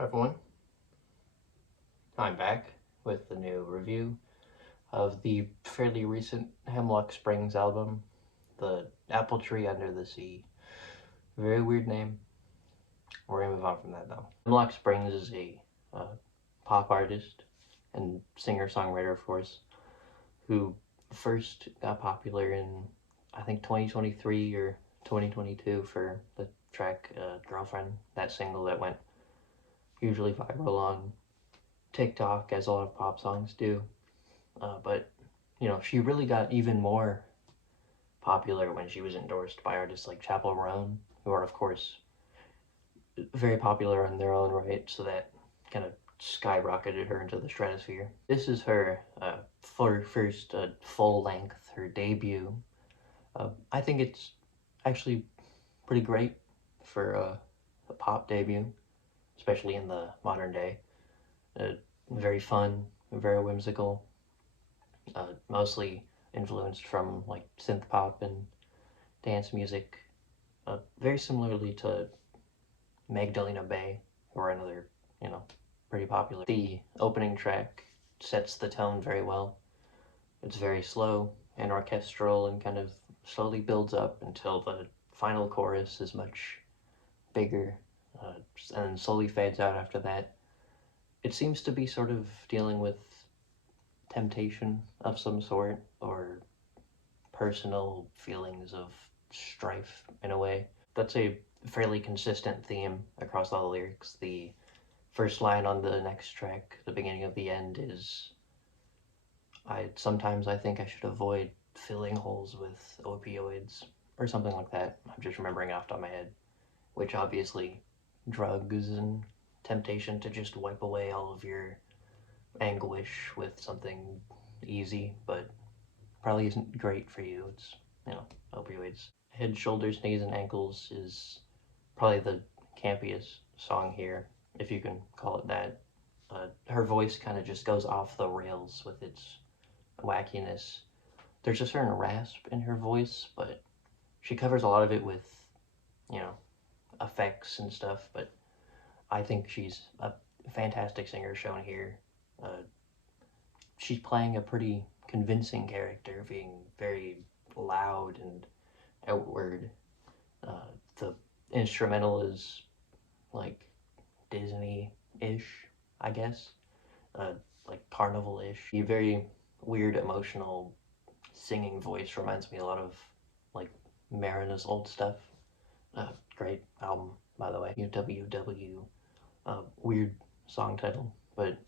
Hi everyone, I'm back with the new review of the fairly recent Hemlock Springs album, The Apple Tree Under the Sea. Very weird name. We're gonna move on from that though. Hemlock Springs is a pop artist and singer-songwriter, of course, who first got popular in, I think, 2023 or 2022 for the track Girlfriend, that single that went hugely viral on TikTok, as a lot of pop songs do. But, you know, she really got even more popular when she was endorsed by artists like Chappell Roan, who are, of course, very popular in their own right, so that kind of skyrocketed her into the stratosphere. This is her first full length, her debut. I think it's actually pretty great for a pop debut, especially in the modern day. Very fun, very whimsical, mostly influenced from like synth-pop and dance music, very similarly to Magdalena Bay, or another, pretty popular. The opening track sets the tone very well. It's very slow and orchestral and kind of slowly builds up until the final chorus is much bigger, and then slowly fades out after that. It seems to be sort of dealing with temptation of some sort, or personal feelings of strife in a way. That's a fairly consistent theme across all the lyrics. The first line on the next track, the beginning of the end, is sometimes I think I should avoid filling holes with opioids, or something like that. I'm just remembering off the top of my head, which obviously drugs and temptation to just wipe away all of your anguish with something easy, but probably isn't great for you. It's, opioids. Head, Shoulders, Knees, and Ankles is probably the campiest song here, if you can call it that. Her voice kind of just goes off the rails with its wackiness. There's a certain rasp in her voice, but she covers a lot of it with, effects and stuff, but I think she's a fantastic singer shown here. She's playing a pretty convincing character, being very loud and outward. The instrumental is like Disney-ish, I guess, like carnival-ish. A very weird, emotional singing voice reminds me a lot of like Marina's old stuff. Great album, by the way. UWW, weird song title, but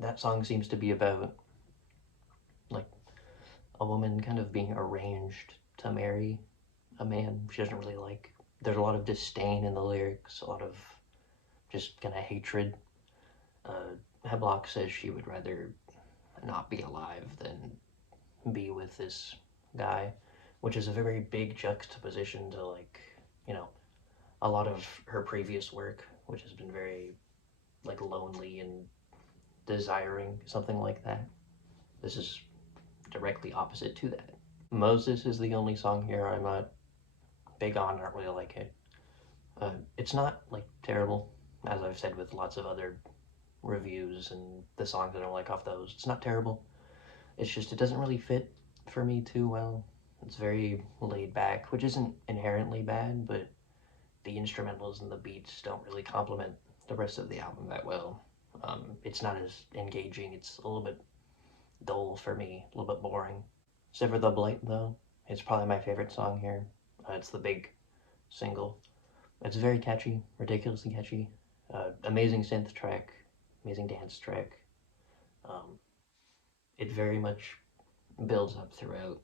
that song seems to be about like a woman kind of being arranged to marry a man she doesn't really like. There's a lot of disdain in the lyrics, a lot of just kind of hatred. Hemlock says she would rather not be alive than be with this guy, which is a very big juxtaposition to, like, a lot of her previous work, which has been very like lonely and desiring, something like that. This is directly opposite to that. Moses is the only song here I'm not big on. I don't really like it. It's not like terrible, as I've said with lots of other reviews and the songs I don't like off those. It's not terrible. It's just it doesn't really fit for me too well. It's very laid back, which isn't inherently bad, but the instrumentals and the beats don't really complement the rest of the album that well. It's not as engaging. It's a little bit dull for me, a little bit boring. Sever the Blight, though, it's probably my favorite song here. It's the big single. It's very catchy, ridiculously catchy. Amazing synth track, amazing dance track. It very much builds up throughout.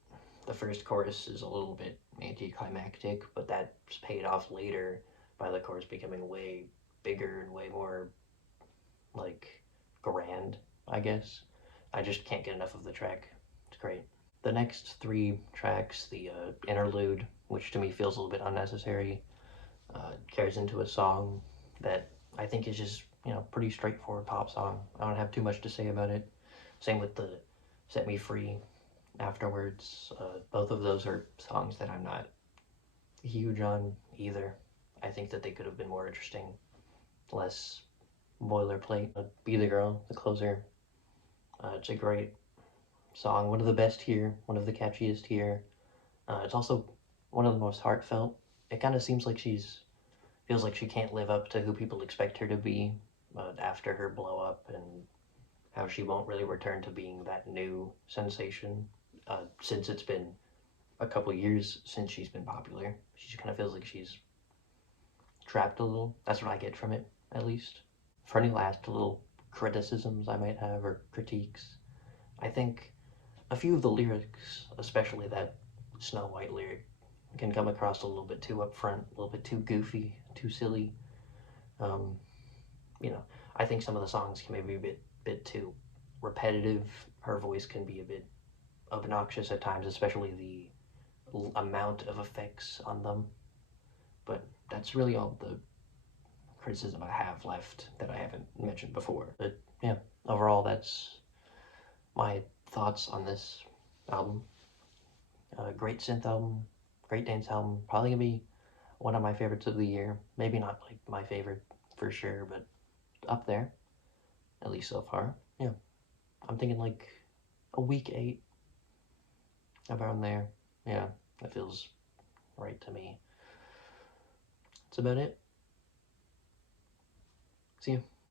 The first chorus is a little bit anticlimactic, but that's paid off later by the chorus becoming way bigger and way more, like, grand, I guess. I just can't get enough of the track. It's great. The next three tracks, the interlude, which to me feels a little bit unnecessary, carries into a song that I think is just, pretty straightforward pop song. I don't have too much to say about it. Same with the Set Me Free afterwards. Both of those are songs that I'm not huge on either. I think that they could have been more interesting, less boilerplate. Be the Girl, the closer. It's a great song, one of the best here, one of the catchiest here. It's also one of the most heartfelt. It kind of seems like feels like she can't live up to who people expect her to be after her blow up, and how she won't really return to being that new sensation since it's been a couple years since she's been popular. She just kind of feels like she's trapped a little. That's what I get from it, at least. For any last little criticisms I might have, or critiques, I think a few of the lyrics, especially that Snow White lyric, can come across a little bit too upfront, a little bit too goofy, too silly. Um, you know, I think some of the songs can maybe be a bit too repetitive. Her voice can be a bit obnoxious at times, especially the amount of effects on them. But that's really all the criticism I have left that I haven't mentioned before. But yeah, overall, that's my thoughts on this album. Great synth album, great dance album. Probably gonna be one of my favorites of the year. Maybe not like my favorite for sure, but up there, at least so far. Yeah, I'm thinking like a week 8, around there. Yeah, that feels right to me. That's about it. See you.